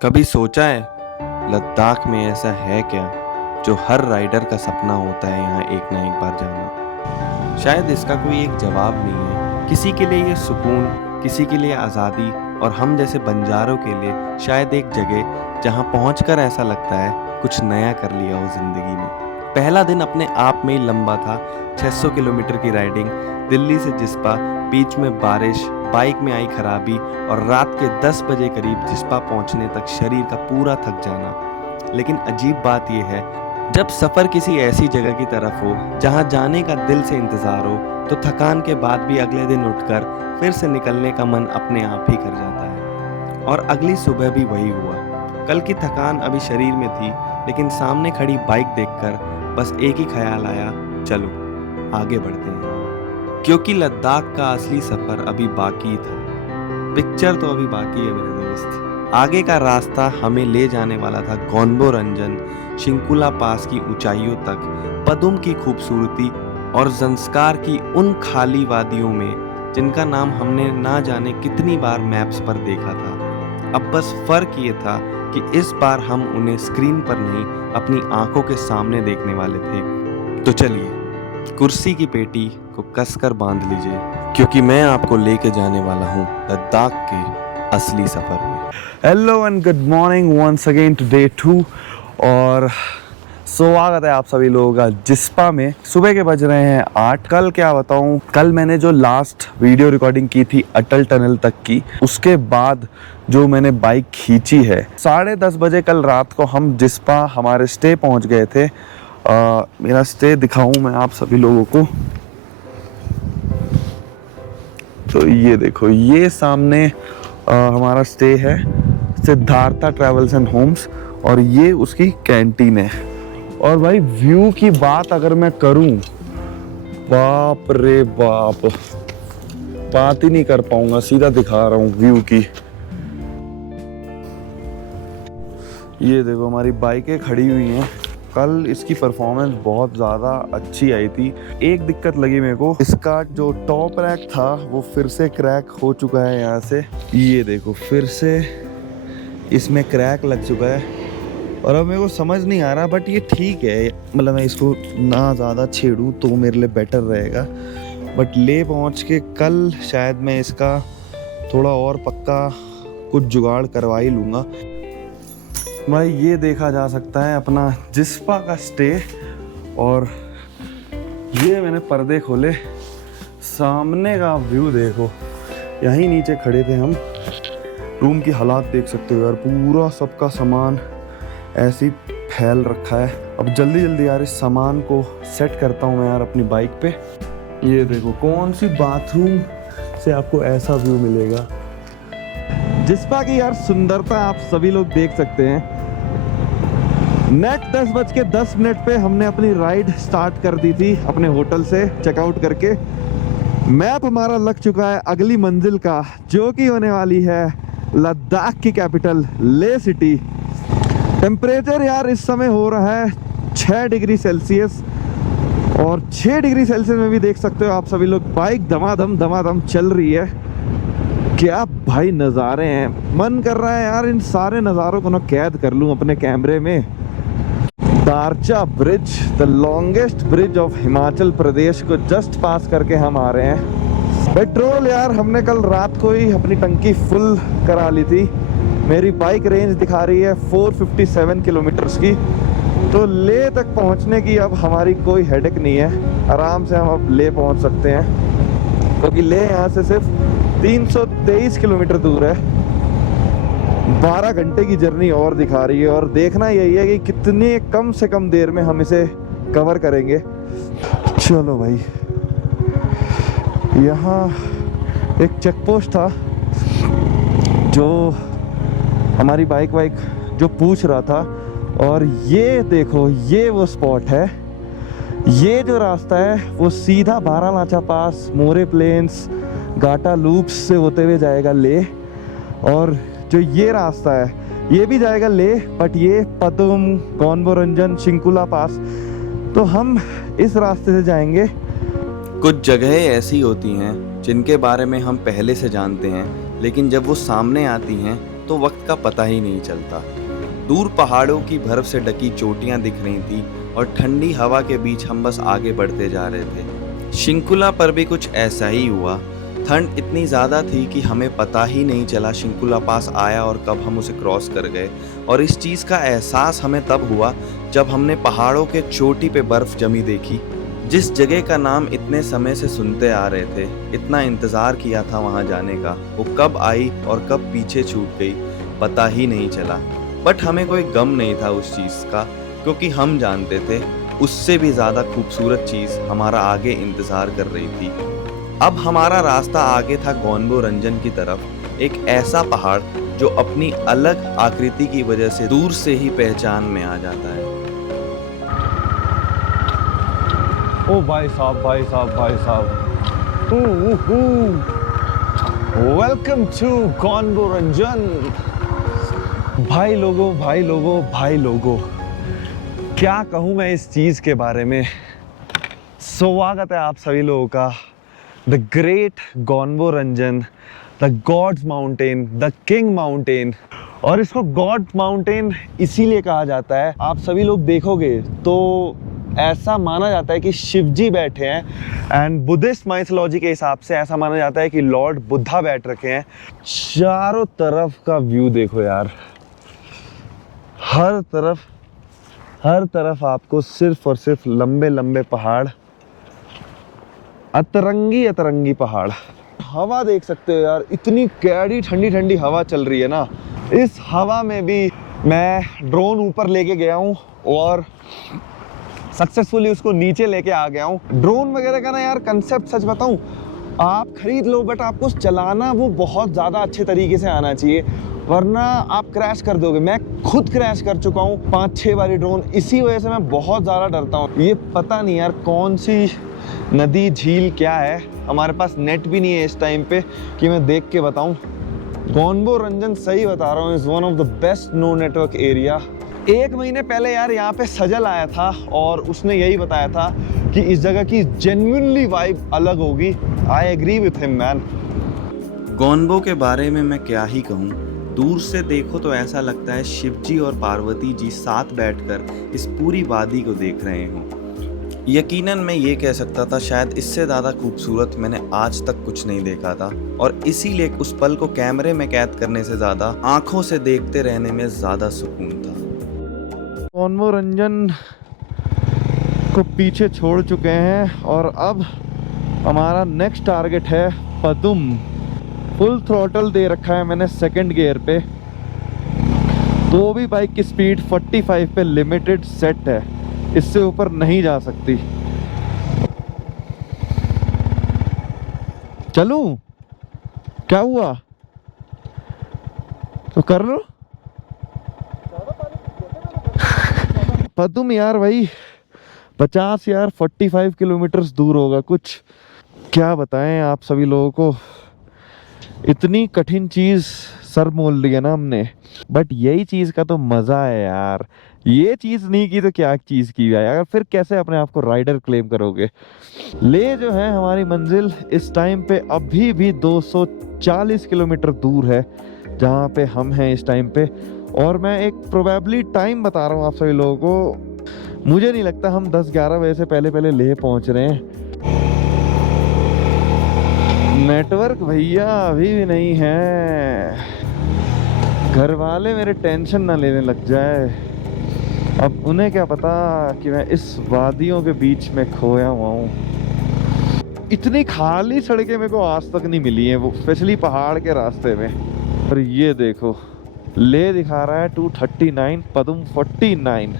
कभी सोचा है लद्दाख में ऐसा है क्या जो हर राइडर का सपना होता है यहाँ एक ना एक बार जाना। शायद इसका कोई एक जवाब नहीं है। किसी के लिए ये सुकून, किसी के लिए आज़ादी और हम जैसे बंजारों के लिए शायद एक जगह जहाँ पहुँचकर ऐसा लगता है कुछ नया कर लिया हो ज़िंदगी में। पहला दिन अपने आप में ही लंबा था। 600 किलोमीटर की राइडिंग, दिल्ली से जिस्पा, बीच में बारिश, बाइक में आई खराबी और रात के 10 बजे करीब जिस्पा पहुंचने तक शरीर का पूरा थक जाना। लेकिन अजीब बात यह है, जब सफ़र किसी ऐसी जगह की तरफ हो जहां जाने का दिल से इंतज़ार हो तो थकान के बाद भी अगले दिन उठकर फिर से निकलने का मन अपने आप ही कर जाता है। और अगली सुबह भी वही हुआ। कल की थकान अभी शरीर में थी, लेकिन सामने खड़ी बाइक देखकर बस एक ही ख्याल आया, चलो आगे बढ़ते हैं। क्योंकि लद्दाख का असली सफ़र अभी बाकी था। पिक्चर तो अभी बाकी है मेरे दोस्त। आगे का रास्ता हमें ले जाने वाला था गोंबो रंजन, शिंकुला पास की ऊंचाइयों तक, पदुम की खूबसूरती और ज़ंस्कार की उन खाली वादियों में जिनका नाम हमने ना जाने कितनी बार मैप्स पर देखा था। अब बस फ़र्क ये था कि इस बार हम उन्हें स्क्रीन पर नहीं, अपनी आंखों के सामने देखने वाले थे। तो चलिए कुर्सी की पेटी को कसकर बांध लीजिए, क्योंकि मैं आपको लेके जाने वाला हूँ लद्दाख के असली सफ़र में। Hello and good morning once again today 2 और स्वागत है आप सभी लोगों का जिस्पा में। सुबह के बज रहे हैं 8। कल क्या बताऊं, कल मैंने जो लास्ट वीडियो रिकॉर्डिंग की थी अटल टनल तक की, उसके बाद जो मैंने बाइक खींची है 10:30 बजे कल रात को हम जिस्पा हमारे स्टे पहुंच गए थे। मेरा स्टे दिखाऊं मैं आप सभी लोगों को, तो ये देखो, ये सामने हमारा स्टे है सिद्धार्था ट्रैवल्स एंड होम्स और ये उसकी कैंटीन है। और भाई व्यू की बात अगर मैं करूं, बाप रे बाप, बात ही नहीं कर पाऊंगा, सीधा दिखा रहा हूं व्यू की। ये देखो हमारी बाइकें खड़ी हुई हैं। कल इसकी परफॉर्मेंस बहुत ज़्यादा अच्छी आई थी। एक दिक्कत लगी मेरे को, इसका जो टॉप रैक था वो फिर से क्रैक हो चुका है यहाँ से। ये देखो फिर से इसमें क्रैक लग चुका है और अब मेरे को समझ नहीं आ रहा, बट ये ठीक है, मतलब मैं इसको ना ज़्यादा छेड़ूँ तो मेरे लिए बेटर रहेगा। बट ले पहुँच के कल शायद मैं इसका थोड़ा और पक्का कुछ जुगाड़ करवा ही लूँगा। भाई ये देखा जा सकता है अपना जिस्पा का स्टे, और ये मैंने पर्दे खोले, सामने का व्यू देखो। यहीं नीचे खड़े थे हम, रूम की हालात देख सकते हो यार, पूरा सबका सामान ऐसे ही फैल रखा है। अब जल्दी जल्दी यार इस सामान को सेट करता हूँ मैं यार अपनी बाइक पे। ये देखो कौन सी बाथरूम से आपको ऐसा व्यू मिलेगा। जिस्पा की यार सुंदरता आप सभी लोग देख सकते हैं। नेट 10:10 पे हमने अपनी राइड स्टार्ट कर दी थी अपने होटल से चेकआउट करके। मैप हमारा लग चुका है अगली मंजिल का, जो कि होने वाली है लद्दाख की कैपिटल ले सिटी। टेम्परेचर यार इस समय हो रहा है 6 डिग्री सेल्सियस, और 6 डिग्री सेल्सियस में भी देख सकते हो आप सभी लोग बाइक धमाधम चल रही है। क्या भाई नज़ारे हैं, मन कर रहा है यार इन सारे नज़ारों को ना कैद कर लूं अपने कैमरे में। Darcha bridge, the longest bridge of Himachal Pradesh को जस्ट पास करके हम आ रहे हैं। पेट्रोल यार हमने कल रात को ही अपनी टंकी फुल करा ली थी। मेरी बाइक रेंज दिखा रही है 457 किलोमीटर्स की। तो ले तक पहुंचने की अब हमारी कोई हेडेक नहीं है, आराम से हम अब ले पहुंच सकते हैं, क्योंकि ले यहाँ से सिर्फ 323 किलोमीटर दूर है। 12 घंटे की जर्नी और दिखा रही है, और देखना यही है कि कितने कम से कम देर में हम इसे कवर करेंगे। चलो भाई, यहाँ एक चेक पोस्ट था जो हमारी बाइक जो पूछ रहा था, और ये देखो ये वो स्पॉट है। ये जो रास्ता है वो सीधा बारालाचा पास, मोरे प्लेन्स, गाटा लूप्स से होते हुए जाएगा ले, और जो ये रास्ता है ये भी जाएगा ले, बट ये पदुम, गोंबो रंजन, शिंकुला पास, तो हम इस रास्ते से जाएंगे। कुछ जगहें ऐसी होती हैं जिनके बारे में हम पहले से जानते हैं, लेकिन जब वो सामने आती हैं तो वक्त का पता ही नहीं चलता। दूर पहाड़ों की बर्फ से ढकी चोटियां दिख रही थी और ठंडी हवा के बीच हम बस आगे बढ़ते जा रहे थे। शिंकुला पर भी कुछ ऐसा ही हुआ। ठंड इतनी ज़्यादा थी कि हमें पता ही नहीं चला शिंकुला पास आया और कब हम उसे क्रॉस कर गए। और इस चीज़ का एहसास हमें तब हुआ जब हमने पहाड़ों के चोटी पे बर्फ़ जमी देखी। जिस जगह का नाम इतने समय से सुनते आ रहे थे, इतना इंतज़ार किया था वहाँ जाने का, वो कब आई और कब पीछे छूट गई पता ही नहीं चला। बट हमें कोई गम नहीं था उस चीज़ का, क्योंकि हम जानते थे उससे भी ज़्यादा खूबसूरत चीज़ हमारा आगे इंतज़ार कर रही थी। अब हमारा रास्ता आगे था गॉनबो रंजन की तरफ, एक ऐसा पहाड़ जो अपनी अलग आकृति की वजह से दूर से ही पहचान में आ जाता है। ओ भाई साहब, भाई साहब, भाई साहब, वेलकम टू गॉनबो रंजन। भाई लोगों, भाई लोगों, भाई लोगों, क्या कहूँ मैं इस चीज़ के बारे में। स्वागत है आप सभी लोगों का the great Gonbo Rangjon, the god's mountain, the king mountain. और इसको गॉड माउंटेन इसीलिए कहा जाता है, आप सभी लोग देखोगे तो ऐसा माना जाता है कि शिव जी बैठे हैं, एंड बुद्धिस्ट माइथोलॉजी के हिसाब से ऐसा माना जाता है कि लॉर्ड बुद्धा बैठ रखे हैं। चारों तरफ का व्यू देखो यार, हर तरफ आपको सिर्फ और सिर्फ लंबे लंबे पहाड़, अतरंगी पहाड़। हवा देख सकते हो यार, इतनी कैडी ठंडी ठंडी हवा चल रही है ना। इस हवा में भी मैं ड्रोन ऊपर लेके गया हूँ और सक्सेसफुली उसको नीचे लेके आ गया हूँ। ड्रोन वगैरह का ना यार कंसेप्ट सच बताऊँ, आप खरीद लो बट आपको चलाना वो बहुत ज़्यादा अच्छे तरीके से आना चाहिए, वरना आप क्रैश कर दोगे। मैं खुद क्रैश कर चुका हूँ 5-6 बारी ड्रोन, इसी वजह से मैं बहुत ज़्यादा डरता हूँ। ये पता नहीं यार कौन सी नदी झील क्या है, हमारे पास नेट भी नहीं है इस टाइम पे कि मैं देख के बताऊँ। गॉनबो रंजन सही बता रहा हूँ, is one of the best no network area. 1 महीने पहले यार यहाँ पे सजल आया था और उसने यही बताया था कि इस जगह की जेन्युइनली वाइब अलग होगी। I agree with him man. Gonbo के बारे में मैं क्या ही कहूँ, दूर से देखो तो ऐसा लगता है शिवजी और पार्वती जी साथ बैठकर इस पूरी वादी को देख रहे हों। यकीनन मैं ये कह सकता था शायद इससे ज़्यादा खूबसूरत मैंने आज तक कुछ नहीं देखा था, और इसीलिए उस पल को कैमरे में कैद करने से ज़्यादा आंखों से देखते रहने में ज़्यादा सुकून था। गॉनबो रंजन को पीछे छोड़ चुके हैं और अब हमारा नेक्स्ट टारगेट है पदुम। फुल थ्रॉटल दे रखा है मैंने सेकंड गियर पे, तो भी बाइक की स्पीड 45 पे लिमिटेड सेट है, इससे ऊपर नहीं जा सकती। चलूं? क्या हुआ? तो कर लो। पदुम यार भाई 50 यार 45 किलोमीटर दूर होगा कुछ। क्या बताएं आप सभी लोगों को, इतनी कठिन चीज सर मोल ली है ना हमने, बट यही चीज का तो मजा है यार। ये चीज नहीं की तो क्या चीज की है यार, फिर कैसे अपने आप को राइडर क्लेम करोगे। ले जो है हमारी मंजिल इस टाइम पे अभी भी 240 किलोमीटर दूर है जहाँ पे हम हैं इस टाइम पे, और मैं एक प्रोबेबली टाइम बता रहा हूँ आप सभी लोगों को। मुझे नहीं लगता हम 10-11 बजे से पहले लेह पहुंच रहे हैं। नेटवर्क भैया अभी भी नहीं है, घर वाले मेरे टेंशन ना लेने लग जाए। अब उन्हें क्या पता कि मैं इस वादियों के बीच में खोया हुआ हूँ। इतनी खाली सड़कें मेरे को आज तक नहीं मिली हैं, वो स्पेशली पहाड़ के रास्ते में। और ये देखो ले दिखा रहा है 239, पदुम 49।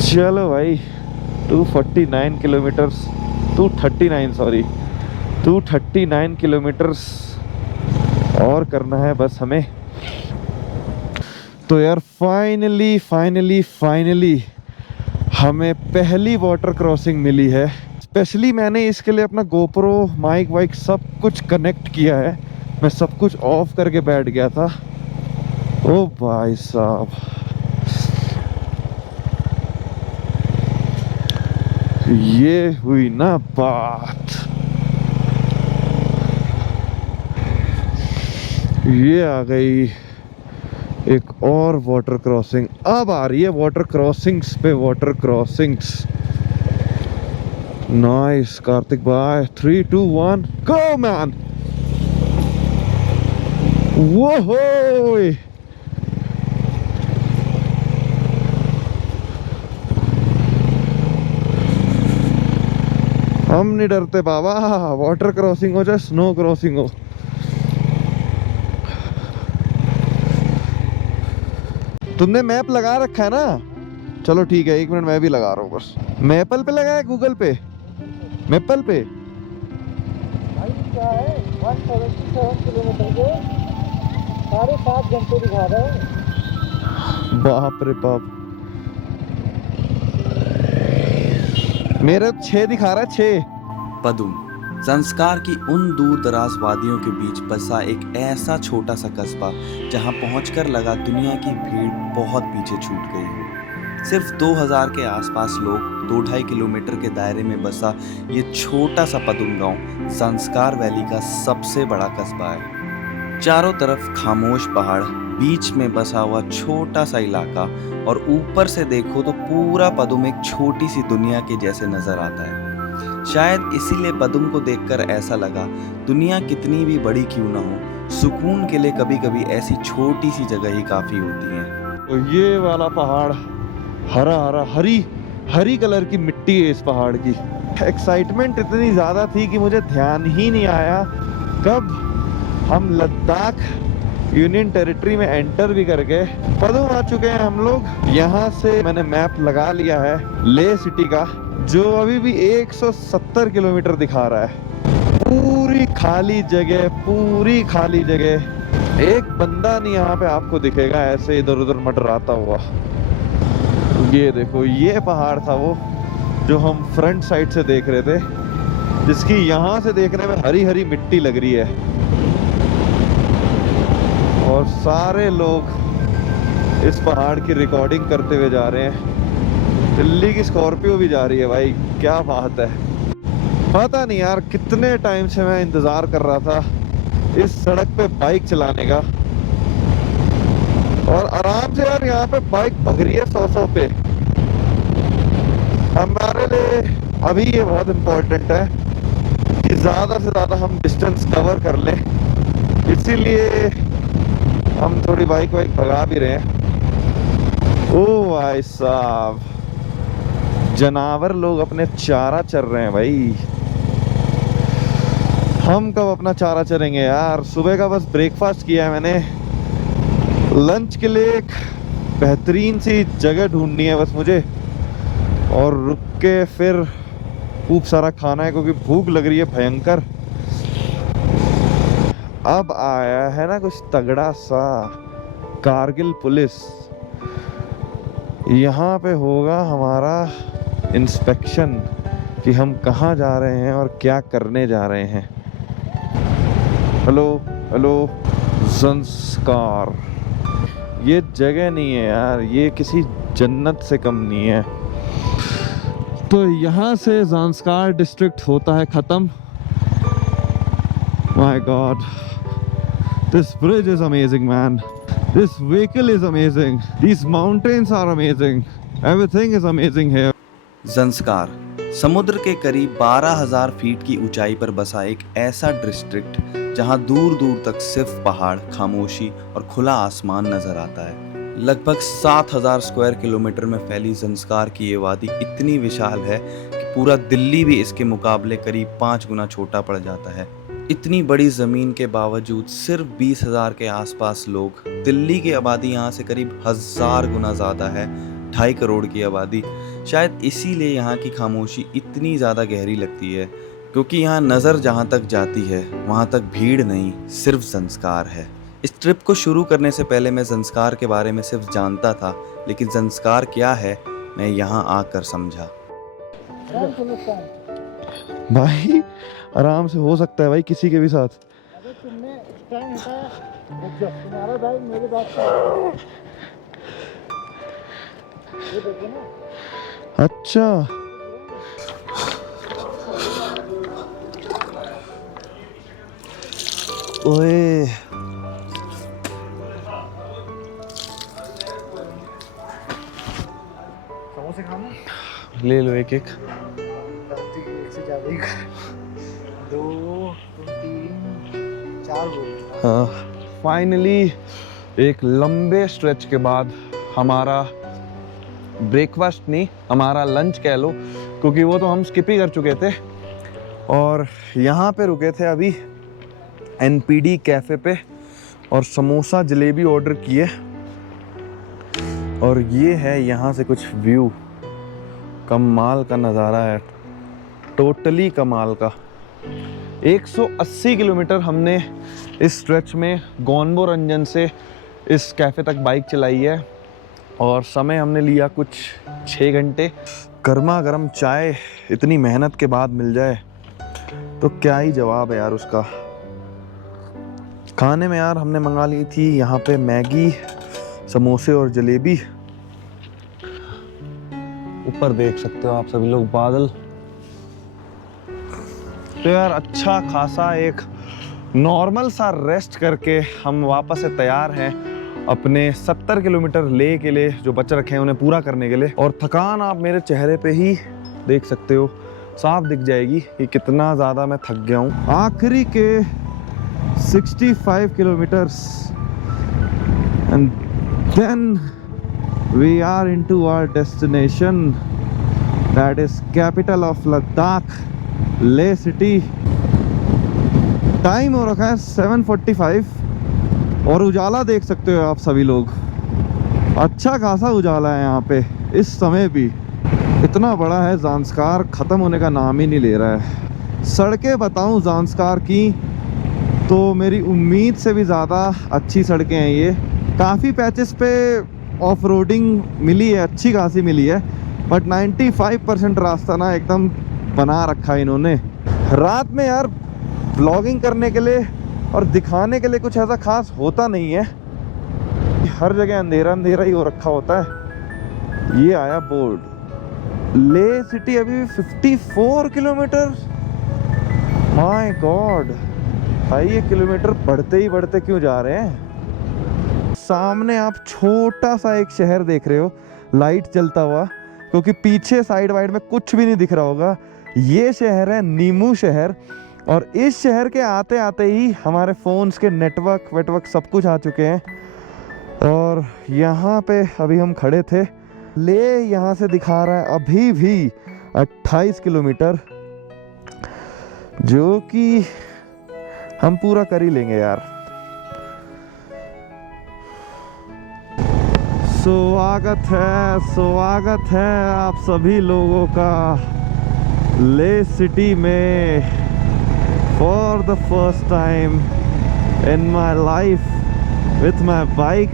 चलो भाई 249 किलोमीटर्स, 239 किलोमीटर्स और करना है बस हमें। तो यार फाइनली हमें पहली वाटर क्रॉसिंग मिली है। स्पेशली मैंने इसके लिए अपना गोप्रो माइक वाइक सब कुछ कनेक्ट किया है, मैं सब कुछ ऑफ करके बैठ गया था। ओ भाई साहब, ये हुई ना बात। ये आ गई एक और वाटर क्रॉसिंग अब आ रही है, वाटर क्रॉसिंग्स पे वाटर क्रॉसिंग्स। नाइस कार्तिक भाई, 3 2 1 गो मैन। वो हम नहीं डरते बाबा, वाटर क्रॉसिंग हो चाहे स्नो क्रॉसिंग हो। तुमने मैप लगा रखा है ना? चलो ठीक है, 1 मिनट मैं भी लगा रहा हूँ बस। मैपल पे लगाया, गूगल पे, मैपल पे। भाई क्या है 177 किलोमीटर के 7.5 घंटे दिखा रहा है। बाप रे बाप, मेरे 6 दिखा रहा है, 6। पदुम ज़ंस्कार की उन दूर दराज वादियों के बीच बसा एक ऐसा छोटा सा कस्बा जहां पहुंचकर लगा दुनिया की भीड़ बहुत पीछे छूट गई हो। सिर्फ 2000 के आसपास लोग, 2-2.5 किलोमीटर के दायरे में बसा ये छोटा सा पदुम गांव ज़ंस्कार वैली का सबसे बड़ा कस्बा है। चारों तरफ खामोश पहाड़, बीच में बसा हुआ छोटा सा इलाका, और ऊपर से देखो तो पूरा पदुम एक छोटी सी दुनिया के जैसे नजर आता है। शायद इसीलिए पदुम को देखकर ऐसा लगा, दुनिया कितनी भी बड़ी क्यों ना हो, सुकून के लिए कभी कभी ऐसी छोटी सी जगह ही काफी होती है। तो ये वाला पहाड़ हरा हरा, हरी हरी कलर की मिट्टी है इस पहाड़ की। एक्साइटमेंट इतनी ज्यादा थी कि मुझे ध्यान ही नहीं आया कब हम लद्दाख यूनियन टेरिटरी में एंटर भी करके पदुम आ चुके हैं हम लोग। यहाँ से मैंने मैप लगा लिया है ले सिटी का, जो अभी भी 170 किलोमीटर दिखा रहा है। पूरी खाली जगह, पूरी खाली जगह, एक बंदा नहीं यहाँ पे आपको दिखेगा ऐसे इधर उधर मंडराता हुआ। ये देखो, ये पहाड़ था वो जो हम फ्रंट साइड से देख रहे थे, जिसकी यहाँ से देखने में हरी हरी मिट्टी लग रही है। और सारे लोग इस पहाड़ की रिकॉर्डिंग करते हुए जा रहे हैं। दिल्ली की स्कॉर्पियो भी जा रही है भाई, क्या बात है। पता नहीं यार कितने टाइम से मैं इंतजार कर रहा था इस सड़क पे बाइक चलाने का, और आराम से यार यहाँ पे बाइक भग रही है 100 पे। हमारे लिए अभी ये बहुत इम्पोर्टेंट है कि ज्यादा से ज्यादा हम डिस्टेंस कवर कर लें, इसीलिए हम थोड़ी बाइक भगा भी रहे हैं। ओ भाई साहब, जानवर लोग अपने चारा चर रहे हैं भाई। हम कब अपना चारा चरेंगे यार? सुबह का बस ब्रेकफास्ट किया है मैंने, लंच के लिए एक बेहतरीन सी जगह ढूंढनी है बस मुझे, और रुक के फिर खूब सारा खाना है क्योंकि भूख लग रही है भयंकर। अब आया है ना कुछ तगड़ा सा, कारगिल पुलिस। यहाँ पे होगा हमारा इंस्पेक्शन कि हम कहाँ जा रहे हैं और क्या करने जा रहे हैं। हेलो हेलो, ज़ंस्कार ये जगह नहीं है यार, ये किसी जन्नत से कम नहीं है। तो यहाँ से ज़ंस्कार डिस्ट्रिक्ट होता है खत्म। My God, this bridge is amazing man, this vehicle is amazing, these mountains are amazing, everything is amazing here. Zanskar समुद्र के करीब 12,000 फीट की ऊंचाई पर बसा एक ऐसा डिस्ट्रिक्ट जहां दूर दूर तक सिर्फ पहाड़, खामोशी और खुला आसमान नजर आता है। लगभग 7,000 स्क्वायर किलोमीटर में फैली ज़ंस्कार की ये वादी इतनी विशाल है कि पूरा दिल्ली भी इसके मुकाबले करीब 5 गुना छोटा पड़ जाता है। इतनी बड़ी ज़मीन के बावजूद सिर्फ 20,000 के आसपास लोग। दिल्ली की आबादी यहाँ से करीब 1000 गुना ज़्यादा है, 2.5 करोड़ की आबादी। शायद इसीलिए यहाँ की खामोशी इतनी ज़्यादा गहरी लगती है, क्योंकि यहाँ नज़र जहाँ तक जाती है वहाँ तक भीड़ नहीं, सिर्फ ज़ंस्कार है। इस ट्रिप को शुरू करने से पहले मैं ज़ंस्कार के बारे में सिर्फ जानता था, लेकिन ज़ंस्कार क्या है मैं यहाँ आकर समझा। भाई आराम से हो सकता है भाई, किसी के भी साथ। अबे तुमने स्टैंड हटाया, तुम्हारा बैग मेरे बैग पे, ये देखो ना। अच्छा, ओए समोसे खाना? ले लो एक एक। गलती की एक से ज़्यादा ही 2 3 4 बोल। हाँ, फाइनली एक लंबे स्ट्रेच के बाद हमारा ब्रेकफास्ट नहीं, हमारा लंच कह लो, क्योंकि वो तो हम स्किप ही कर चुके थे। और यहाँ पे रुके थे अभी NPD कैफ़े पे और समोसा जलेबी ऑर्डर किए। और ये है यहाँ से कुछ व्यू, कमाल का नज़ारा है, टोटली कमाल का। 180 किलोमीटर हमने इस स्ट्रेच में गौनबो रंजन से इस कैफ़े तक बाइक चलाई है और समय हमने लिया कुछ 6 घंटे। गर्मा गर्म चाय इतनी मेहनत के बाद मिल जाए तो क्या ही जवाब है यार उसका। खाने में यार हमने मंगा ली थी यहाँ पे मैगी, समोसे और जलेबी। ऊपर देख सकते हो आप सभी लोग बादल। तो यार अच्छा खासा एक नॉर्मल सा रेस्ट करके हम वापस से तैयार हैं अपने 70 किलोमीटर ले के लिए जो बच रखे हैं उन्हें पूरा करने के लिए। और थकान आप मेरे चेहरे पे ही देख सकते हो, साफ दिख जाएगी कि कितना ज़्यादा मैं थक गया हूँ। आखिरी के 65 kilometres and then we are into our destination, that is capital of Ladakh, Leh city। Time हो रखा है 7:45 और उजाला देख सकते हो आप सभी लोग, अच्छा खासा उजाला है यहाँ पे इस समय भी। इतना बड़ा है ज़ांस्कार, ख़त्म होने का नाम ही नहीं ले रहा है। सड़कें बताऊँ ज़ांस्कार की तो मेरी उम्मीद से भी ज़्यादा अच्छी सड़कें हैं ये। काफ़ी पैचेस पे ऑफ रोडिंग मिली है, अच्छी खासी मिली है, बट 95% रास्ता ना एकदम बना रखा है इन्होंने। रात में यार व्लॉगिंग करने के लिए और दिखाने के लिए कुछ ऐसा खास होता नहीं है, हर जगह अंधेरा अंधेरा ही हो रखा होता है। ये आया बोर्ड, ले सिटी अभी भी 54 किलोमीटर। माय गॉड भाई, ये किलोमीटर बढ़ते ही बढ़ते क्यों जा रहे हैं। सामने आप छोटा सा एक शहर देख रहे हो लाइट जलता हुआ, क्योंकि पीछे साइड वाइड में कुछ भी नहीं दिख रहा होगा। ये शहर है नीमू शहर, और इस शहर के आते आते ही हमारे फ़ोन्स के नेटवर्क वेटवर्क सब कुछ आ चुके हैं। और यहाँ पे अभी हम खड़े थे। ले यहाँ से दिखा रहा है अभी भी 28 किलोमीटर, जो कि हम पूरा कर ही लेंगे यार। स्वागत है आप सभी लोगों का ले सिटी में for the first time in my life with my bike.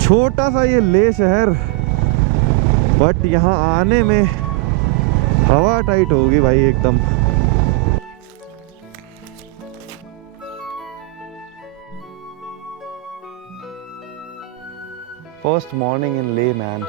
छोटा सा ये ले शहर, बट यहाँ आने में हवा टाइट होगी भाई एकदम। First morning in Leh, man.